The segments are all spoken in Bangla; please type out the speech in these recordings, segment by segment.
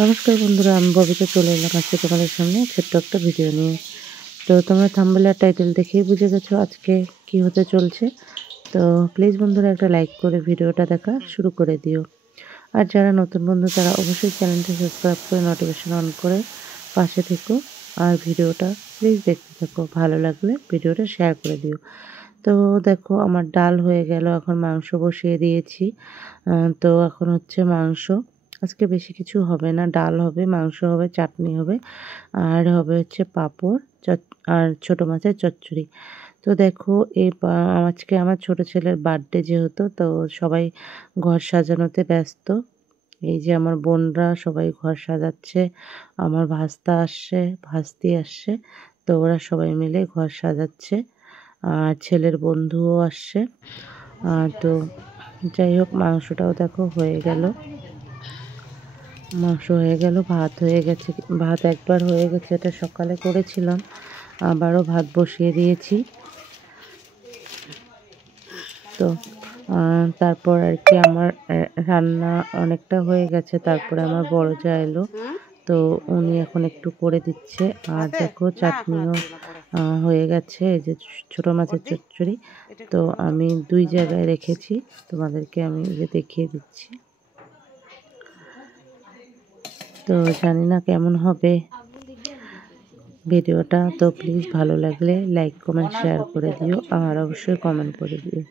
নমস্কার বন্ধুরা, আমি ববিতা চলে এলাম আজকে তোমাদের সামনে ছোট্ট একটা ভিডিও নিয়ে। তো তোমরা থাম্বনেল আর টাইটেল দেখেই বুঝে গেছো আজকে কি হতে চলছে। তো প্লিজ বন্ধুরা একটা লাইক করে ভিডিওটা দেখা শুরু করে দিও। আর যারা নতুন বন্ধু তারা অবশ্যই চ্যানেলটা সাবস্ক্রাইব করে নোটিফিকেশন অন করে পাশে থেকো। আর ভিডিওটা প্লিজ দেখতে থাকো, ভালো লাগলে ভিডিওটা শেয়ার করে দিও। তো দেখো আমার ডাল হয়ে গেল, এখন মাংস বসিয়ে দিয়েছি। তো এখন হচ্ছে মাংস, আজকে বেশি কিছু হবে না, ডাল হবে, মাংস হবে, চাটনি হবে, আর হবে হচ্ছে পাঁপড় আর ছোটো মাছের চচ্চড়ি। তো দেখো আজকে আমার ছোট ছেলের বার্থডে যেহেতু, তো সবাই ঘর সাজানোতে ব্যস্ত। এই যে আমার বোনরা সবাই ঘর সাজাচ্ছে, আমার ভাস্তি আসছে, তো ওরা সবাই মিলে ঘর সাজাচ্ছে। আর ছেলের বন্ধুও আসছে। তো যাই হোক, মাংসটাও দেখো হয়ে গেল, মাংস হয়ে গেল, ভাত হয়ে গেছে, ভাত একবার হয়ে গেছে, এটা সকালে করেছিলাম, আবারও ভাত বসিয়ে দিয়েছি। তো তারপর আর কি আমার রান্না অনেকটা হয়ে গেছে, তারপরে আমার বড় যা এলো, তো উনি এখন একটু করে দিচ্ছে। আর দেখো চাটনিও হয়ে গেছে, এই যে ছোটো মাছের চচ্চড়ি, তো আমি 2 জায়গায় রেখেছি, তোমাদেরকে আমি যে দেখিয়ে দিচ্ছি। তো জানি না কেমন হবে ভিডিওটা, তো প্লিজ ভালো লাগলে লাইক কমেন্ট শেয়ার করে দিও, আর অবশ্যই কমেন্ট করে দিও।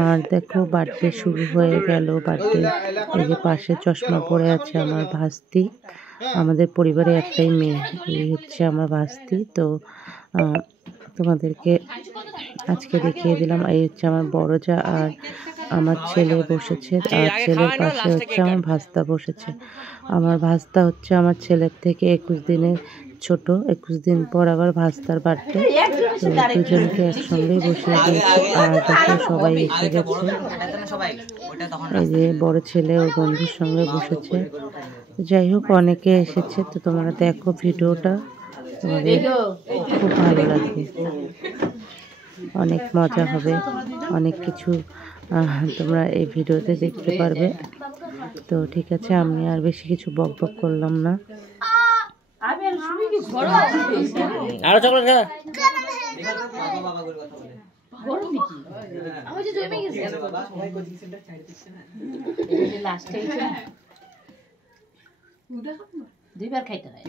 আর দেখো বার্থডে শুরু হয়ে গেল, বার্থডে এই যে পাশে চশমা পরে আছে আমার ভাস্তি, আমাদের পরিবারে একটাই মেয়ে, এই হচ্ছে আমার ভাস্তি। তো তোমাদেরকে আজকে দেখিয়ে দিলাম, এই হচ্ছে আমার বড় যা, আর আমার ছেলে বসেছে, আর ছেলের পাশে হচ্ছে আমার ভাস্তা বসেছে। আমার ভাস্তা হচ্ছে আমার ছেলের থেকে 21 দিনের ছোট, 21 দিন পর আবার ভাস্তার বার্থডে, তো দুজনকে একসঙ্গেই বসিয়ে দিয়েছি। আর দেখো সবাই এসে গেছে, এই যে বড় ছেলে ওর বন্ধুর সঙ্গে বসেছে। যাই হোক অনেকে এসেছে, তো তোমরা দেখো ভিডিওটা, তোমাদের খুব ভালো লাগবে, অনেক মজা হবে, অনেক কিছু তোমরা এই ভিডিওতে দেখতে পারবে। তো ঠিক আছে, আমি আর বেশি কিছু বক বক করলাম না। আরো চকলেট খা। দুইবার খাইতে হয়।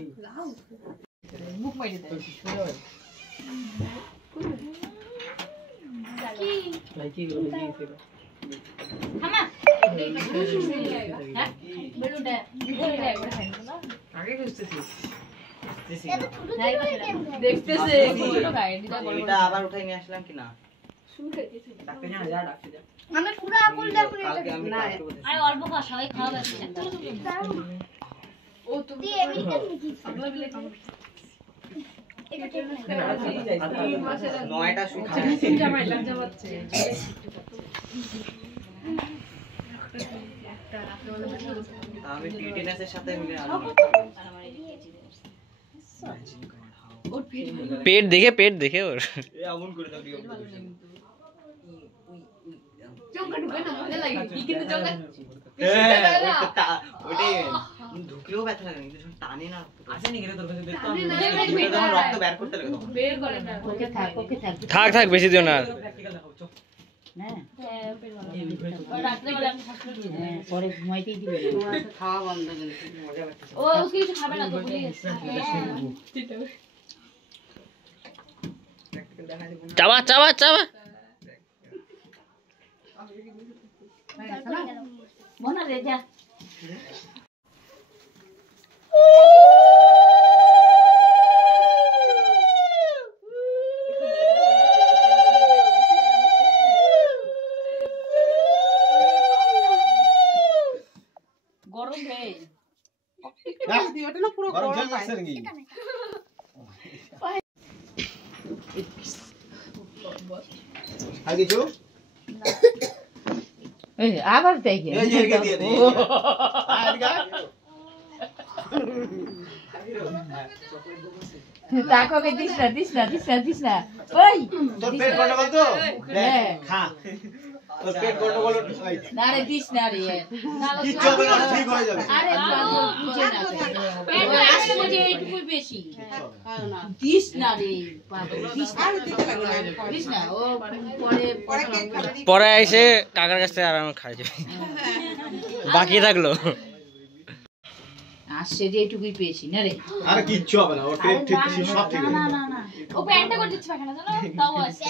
আবার উঠাই নিয়ে আসলাম কিনা আমি টিটিনেসের সাথে মিলে পেট দেখে ওর এমন করে দাও ঢুকলেও ব্যথা লাগে না, কিন্তু টানে না, আসেনি গেলে তোর কাছে দেখতে হবে, যখন রক্ত বের করতে লাগে তখন বের করে না। থাক বেশি দিও না। পরে ঘুমাইতেই দিবে খাওয়া বন্ধ করে, ও কিছু খাবে না তো ভুলে গেছে। চাবা মনে রে যা গরম রে, ওটা না পুরো গরম লাগছে নাকি? আগে চো এই আবার দেখে এই যে রেখে দিয়ে দে আর গা তাকে দিস না ওই তোর পেট গন্ডগোল তো খা তোর পেট গন্ডগোল না রে দিস না রে কিচ্ছু হবে না ঠিক হয়ে যাবে আরে বুঝে না পেট আসলে যে এইটুকুই বেশি দিস না রে পাগল দিস না ও পরে এসে কাকার কাছ থেকে আরামে খাই যাবে বাকি থাকলো আসছে যে এইটুকুই পেয়েছি না রে আর কিচ্ছু হবে না ওর পেট ঠিক সব ঠিক হবে না ও প্যান্টটা করে দিচ্ছে পাখানা জানো তাও আছে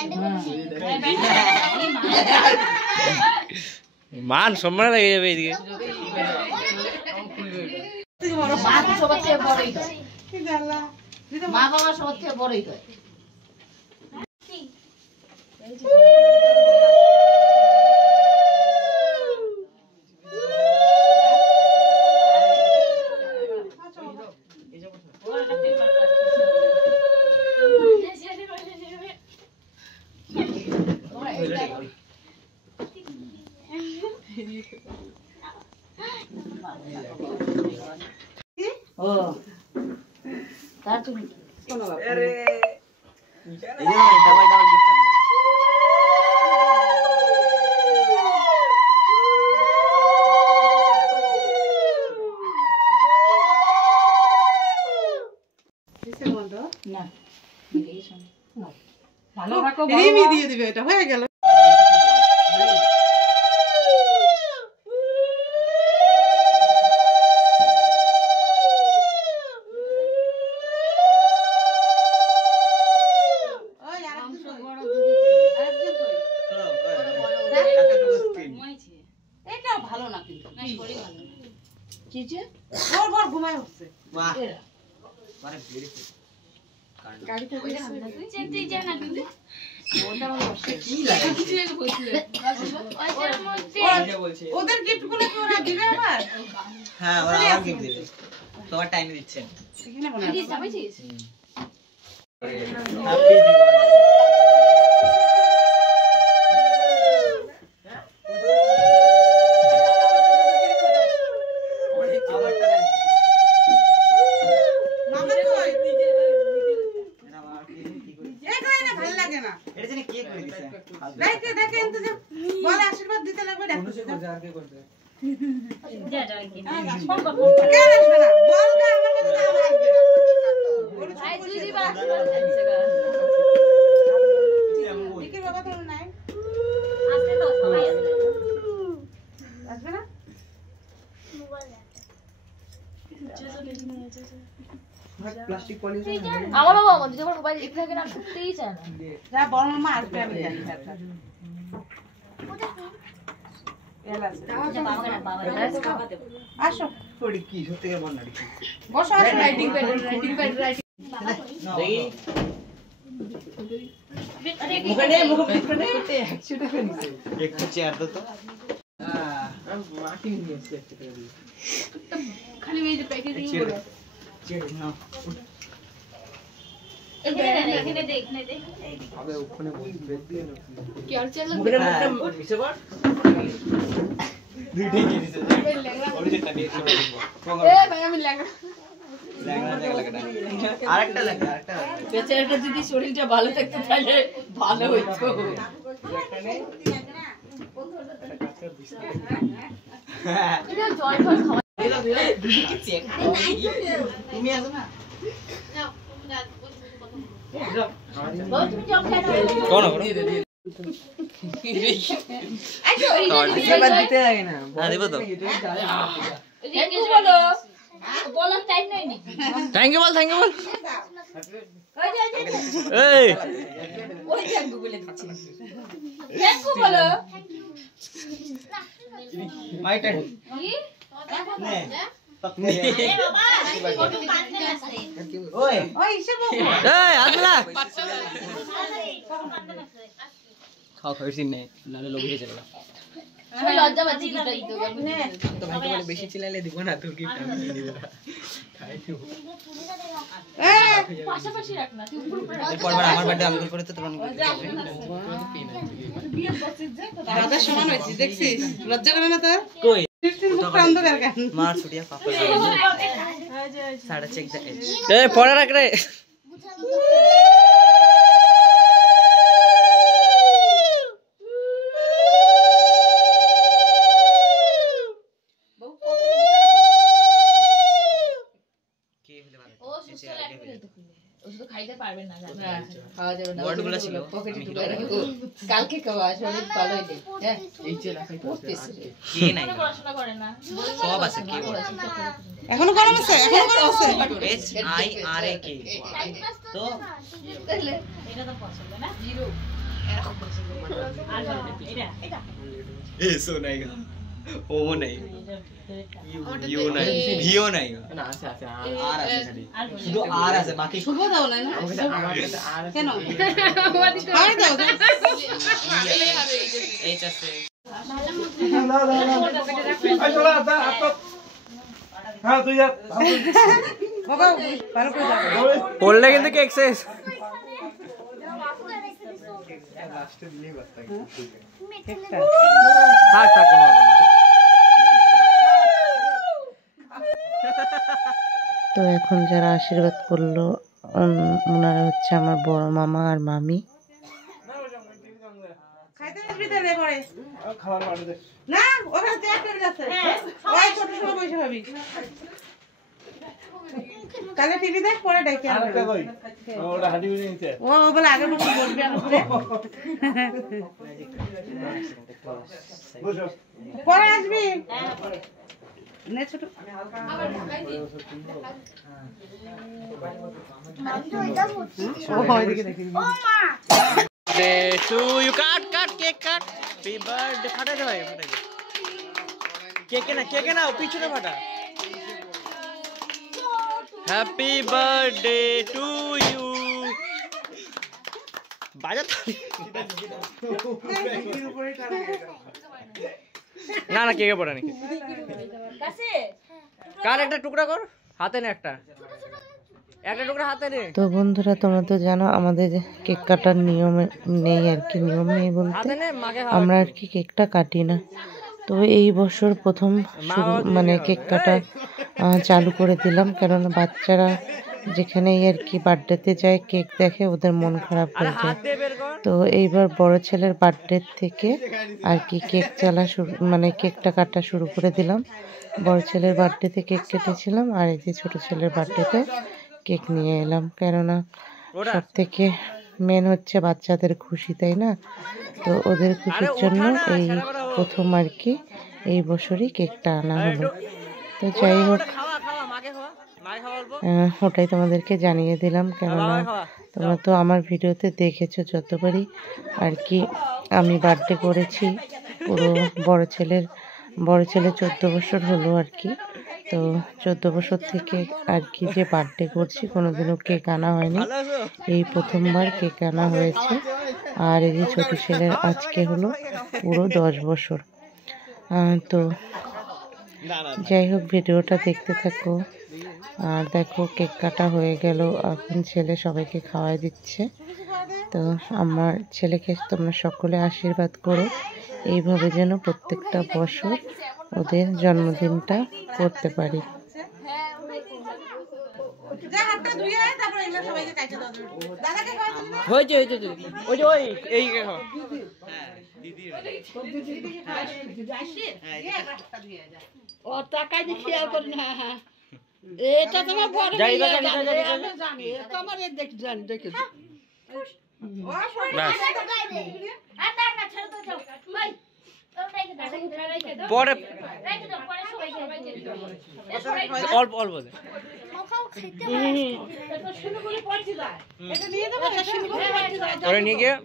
মান সম্মান লেগে যাবে এদিকে মা তো সবার থেকে বড়ই হয় মা বাবা সবার থেকে বড়ই হয় ও তার তুমি কোন ব্যাপার আরে এই যে দাওয়াই গিফট করবে কিসে বন্ধ না এই শোন ভালো রাখো রিমি দিয়ে দিবে এটা হয়ে গেল এটা ভালো না কিন্তু না শরীর ভালো কি যে ভোর ঘুমায় হচ্ছে বাহ মানে বিউটিফুল গাড়িতে তুই চেকতে যা না কিন্তু ওটা আমার কি লাগে কিছু একটা বলছিল ওইটার মধ্যে এই যে বলছে ওদের গিফট গুলো কি ওরা দিবে আবার হ্যাঁ ওরা আবার গিফট দিবে তোমার টাইম দিচ্ছেন এখানে মনে দিস যাবেছিস হ্যাপি দিওয়ালি মামা কই এখানে না ভালো লাগে না এটা জানি কে করে দিছে দেখে দেখে ইন্তজা বলে আশীর্বাদ দিতে লাগবে দেখো যা যা কি কেন আসবে না বল গা আমার কাছে দাও আসবে আই তুই দিবা আশীর্বাদ দিছে গা দিকে বাবা তো নাই আসতে তো সবাই আসবে আসবে না প্লাস্টিক পলিথিন আমার বাবা আমাদের যখন মোবাইল দেখতে থাকে না শুনতেই চায় না যা বড় মামা আসবে আমি জানি বাবাকে না বাবা আসো পড়ি কি সত্যি করে বল না বসো আসো রাইটিং প্যাড রাইটিং দেখি মুখে নে মুখে পিছনে নে 100 টাকা নিছে একটু চেয়ার দাও তো খালি এই যে প্যাকেজিং চেয়ার করে চেয়ার নাও এখানে দেখ আবে ওখানে বসবে কি আর চল মুখে মুখে নিচে কর দুইটাই জিনিস আছে ওই যে কাটি একটু এ ভাই আমি লাগা আরেকটা লাগে বেচারাটা যদি শরীরটা ভালো থাকতো তাহলে ভালো হইতো এটা জল ফল খাওয়া তুমি আসো না তুমি জল খাই না কোন দিতে লাগে না দিব তো থ্যাংক ইউ বলো বলার টাইম নাই নি থ্যাংক ইউ বল ওই যে এই ওই থ্যাংক ইউ বলে দিচ্ছি থ্যাংক ইউ বলো মাই টার্ন কি নে আরে বাবা ফটো কাটতে আসছে ওই ওই হিসাব এই আদলা ফটো কাটতে আসছে খাও খাইছি নাই নালে লোক হয়ে যাবে আমি লজ্জা পাচ্ছি কি তাই তো তো ভাই তোমার বেশি চিল্লালে দিব না তোর গিফট আমি দিয়ে দেব খাই দেব পাশাপাশি রাখ না তুই উপর উপরে এরপর আমার বার্থডে আমি করে তো তোমার দাদা সমান হয়েছে দেখছিস লজ্জা করে না তোর কই অন্ধকার কেন মার ছুটিয়া পাপা সাড়ে চেক দে এই পরে রাখ রে ও সুস্থ রাখবে ও শুধু খাইতে পারবে না খাওয়া যাবে না ওয়ার্ডগুলো ছিল পকেটে ঢুকায় রাখো কালকে খাওয়া শরীর ভালো হইলে হ্যাঁ এই যে রাখাই পড়তেছে কি নাই পড়াশোনা করে না সব আছে কি এখনো গরম আছে এখনো গরম আছে HIRAK তো এটা তো পছন্দ না এসো নাই ও নাই ইউ নাই ভিও নাই না আছে আছে আর আছে খালি শুধু আর আছে বাকি শুভ দাও না কেন আর দাও এইচ আছে বাবা ভালো করে দাও পড়লে কিন্তু কেক শেষ থাক থাক কোনো হবে না। তো এখন যারা আশীর্বাদ করলো ওনারা হচ্ছে আমার বড় মামা আর মামি। খাইতে আসবি তাহলে পরে না ওখানে তো একটা আছে ওই ছোট ছোট পয়সা পাবি তাহলে টিভি দেখ পরে ডেকে আনবে ওটা হাঁটি বিড়ি নিতে ও বলে আগে মতো বলবি আমি পরে আসবি নে ছোট ও ওইদিকে দেখি to you cut cut cake cut happy birthday ফাটাই দে ভাই ফাটাই দে কেকে না পিছনে ফাটা হ্যাপি বার্থডে টু ইউ বাজা না না কেকে পড়া নাকি কার একটা টুকরা কর হাতে নে একটা টুকরা হাতে নে তো বন্ধুরা তোমরা তো জানো আমাদের কেক কাটার নিয়ম নেই আর কি, নিয়ম নেই বলতে হাতে নে মাকে আমরা আর কি কেকটা কাটি না। তো এই বছর প্রথম মানে কেক কাটা চালু করে দিলাম, কেননা বাচ্চারা যেখানেই আর কি বার্থডেতে যায় কেক দেখে ওদের মন খারাপ হয়ে যায়। তো এইবার বড় ছেলের বার্থডে থেকে আর কি কেক মানে কেকটা কাটা শুরু করে দিলাম। বড় ছেলের বার্থডেতে কেক কেটেছিলাম আর এই যে ছোট ছেলের বার্থডেতে কেক নিয়ে এলাম, কেননা সব থেকে মেন হচ্ছে বাচ্চাদের খুশি, তাই না? তো ওদের খুশির জন্য এই প্রথম আর কি এই বছরই কেকটা আনা হলো। তো যাই হোক ওটাই তোমাদেরকে জানিয়ে দিলাম, কেননা তোমরা তো আমার ভিডিওতে দেখেছো যতবারই আর কি আমি বার্থডে করেছি। পুরো বড় ছেলে 14 বছর হলো আর কি। তো 14 বছর থেকে আর কি যে বার্থডে করছি কোনোদিনও কেক আনা হয়নি, এই প্রথমবার কেক আনা হয়েছে। আর এই যে ছোট ছেলের আজকে হলো পুরো 10 বছর। তো যাই হোক ভিডিওটা দেখতে থাকো। আর দেখো কেক কাটা হয়ে গেল, এখন ছেলে সবাইকে খাওয়াই দিচ্ছে। তো আমার ছেলেকে তোমরা সকলে আশীর্বাদ করো, এইভাবে যেন প্রত্যেকটা বছর ওদের জন্মদিনটা করতে পারি। ও টাকাই খেয়াল করি না। এটা তোমার বড় জানি তোমার দেখে পরে অল্প অল্প ওরে নিয়ে গিয়ে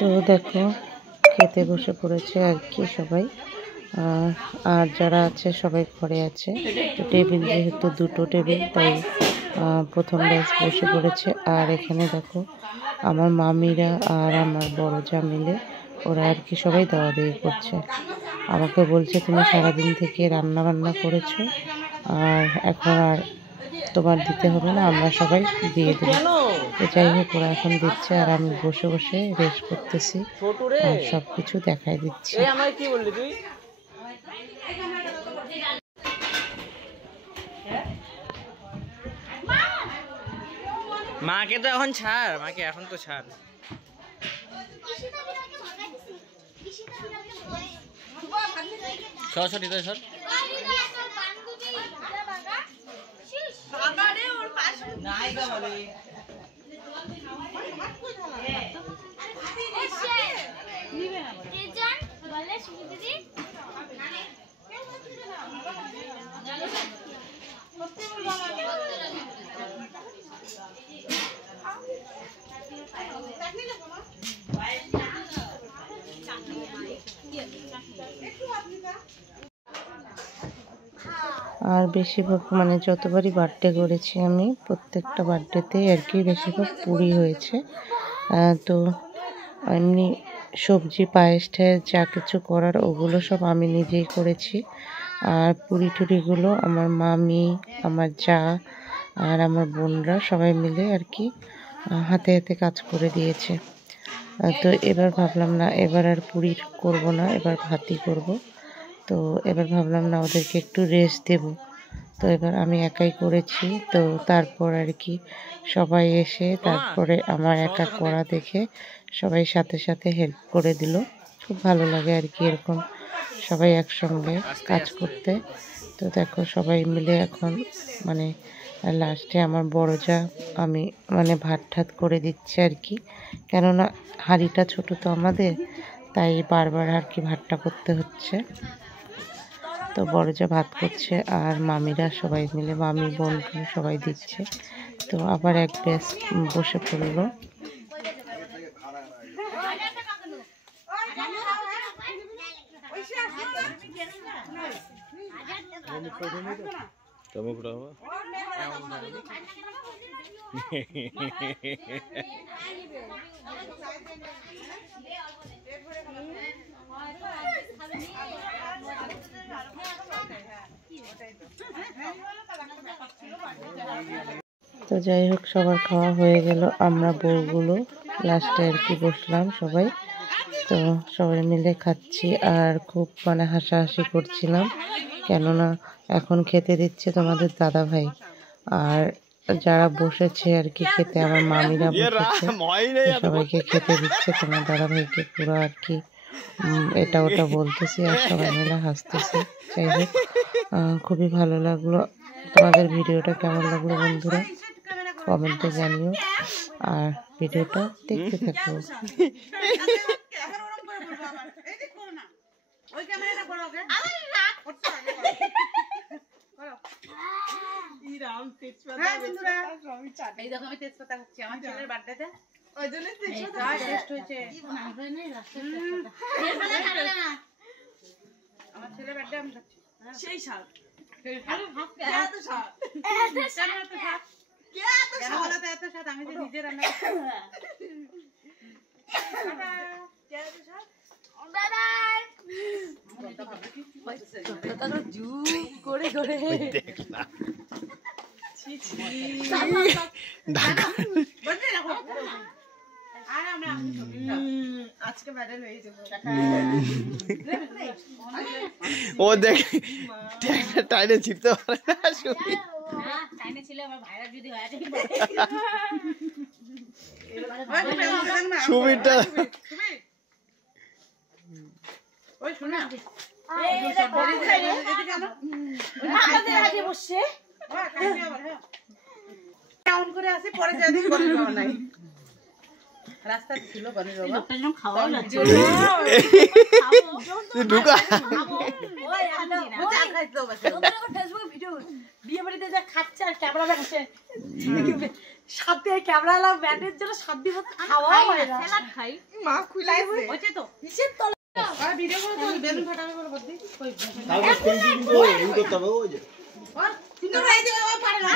তো দেখো খেতে বসে পড়েছে আর কি সবাই, আর যারা আছে সবাই ঘরে আছে। তো টেবিল যেহেতু 2টো টেবিল, তাই প্রথম ব্যাচ বসে পড়েছে। আর এখানে দেখো আমার মামিরা আর আমার বড় যা মিলে ওরা আর কি সবাই দেওয়া দেওয়ি করছে। আমাকে বলছে তুমি সারাদিন থেকে রান্না বান্না করেছো, আর এখন আর তোমার দিতে হবে না, আমরা সবাই দিয়ে দিই। তো যাই হোক ওরা এখন দিচ্ছে আর আমি বসে বসে রেস্ট করতেছি আর সব কিছু দেখাই দিচ্ছি। কি বললি তুই? মাকে তো এখন ছাড়, মাকে এখন তো ছাড়। সরস্বতী তো সর আর বেশিরভাগ মানে যতবারই বার্থডে করেছি আমি প্রত্যেকটা বার্থডেতেই আর কি বেশিরভাগ পুরি হয়েছে। তো এমনি সবজি পায়েস টায়েস যা কিছু করার ওগুলো সব আমি নিজেই করেছি। আর পুরি টুরিগুলো আমার মামি, আমার যা আর আমার বোনরা সবাই মিলে আর কি হাতে হাতে কাজ করে দিয়েছে। তো এবার ভাবলাম না এবার আর পুরি করব না, এবার ভাতই করব। তো এবার ভাবলাম না ওদেরকে একটু রেস্ট দেব। তো এবার আমি একাই করেছি। তো তারপর আর কি সবাই এসে তারপরে আমার একা করা দেখে সবাই সাথে সাথে হেল্প করে দিল। খুব ভালো লাগে আর কি এরকম সবাই একসঙ্গে কাজ করতে। তো দেখো সবাই মিলে এখন মানে লাস্টে আমার বড় যা আমি মানে ভাত ঠাত করে দিচ্ছি আর কি, কেননা হাঁড়িটা ছোট তো আমাদের, তাই বারবার আর কি ভাতটা করতে হচ্ছে। তো বড় যা ভাত করছে আর মামিরা সবাই মিলে, মামি বোন সবাই দিচ্ছে। তো আবার এক ব্যাচ বসে পড়লো। তো যাই হোক সবার খাওয়া হয়ে গেল, আমরা বউগুলো লাস্টে আর কি বসলাম সবাই। তো সবাই মিলে খাচ্ছি আর খুব মানে হাসাহাসি করছিলাম, কেননা এখন খেতে দিচ্ছে তোমাদের দাদা ভাই। আর যারা বসেছে আর কি খেতে, আমার মামিরা বসেছে, সবাইকে খেতে দিচ্ছে। তোমার দাদা ভাইকে পুরো আর কি এটা ওটা বলতেছি আর সবাই মিলে হাসতেছি। যাই হোক খুবই ভালো লাগলো। তোমাদের ভিডিওটা কেমন লাগলো বন্ধুরা কমেন্টে জানিও আর ভিডিওটা দেখতে থাকো। এই দেখো আমি তেজপাতা খাচ্ছি আমার ছেলের বার্থডেতে, ওই জন্য তেজপাতা টেস্ট হয়েছে। আমার ছেলের বার্থডে আমি খাচ্ছি সেই স্বাদ। আমি যে নিজে রান্না করে করে আজকে ভাইরাল হয়ে যাবে। ও দেখ টাইনে ছিপতে পারে না, টাইমে ছিল আমার ভাইরাল যদি হয় সুমিটা ওই শোনা বসছে কেমন করে আসি পরে যেদিন গরিব বাবা নাই রাস্তা ছিল গরিব বাবা লোকটা যেন খাওয়া লাগছে ঢুকা ফেসবুকে ভিডিও বিয়ে বাড়িতে যা খাচ্ছে আর ক্যামেরা ব্যাগছে সাথে ক্যামেরা লাভ ব্যান্ডের জন্য 7 দিন খাওয়া হয় না খাই মা খুলাইছে হচ্ছে তো নিচের তলে আর ভিডিও করে তো বেলুন ফাটাবে বলে বদ্দি কই তারপর পেন্টিং কিন্তু এই করতে হবে ওই যে কিন্তু এই যে বাবা পারে না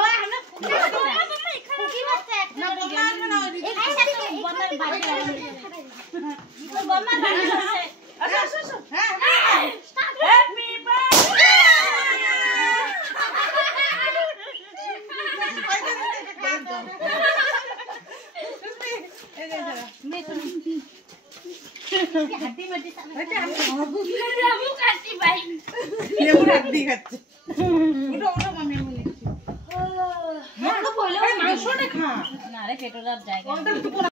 ওই আমরা কি বাচ্চা একটা না বললা না ওই বন্যার বাড়ি তো বন্যার বাড়ি আছে আচ্ছা আচ্ছা হ্যাঁ হ্যাপি বার্থডে লেবুর হাড্ডি খাচ্ছে। ওটা ওটা মামি আমি নিচ্ছি। না রে পেটোর জায়গা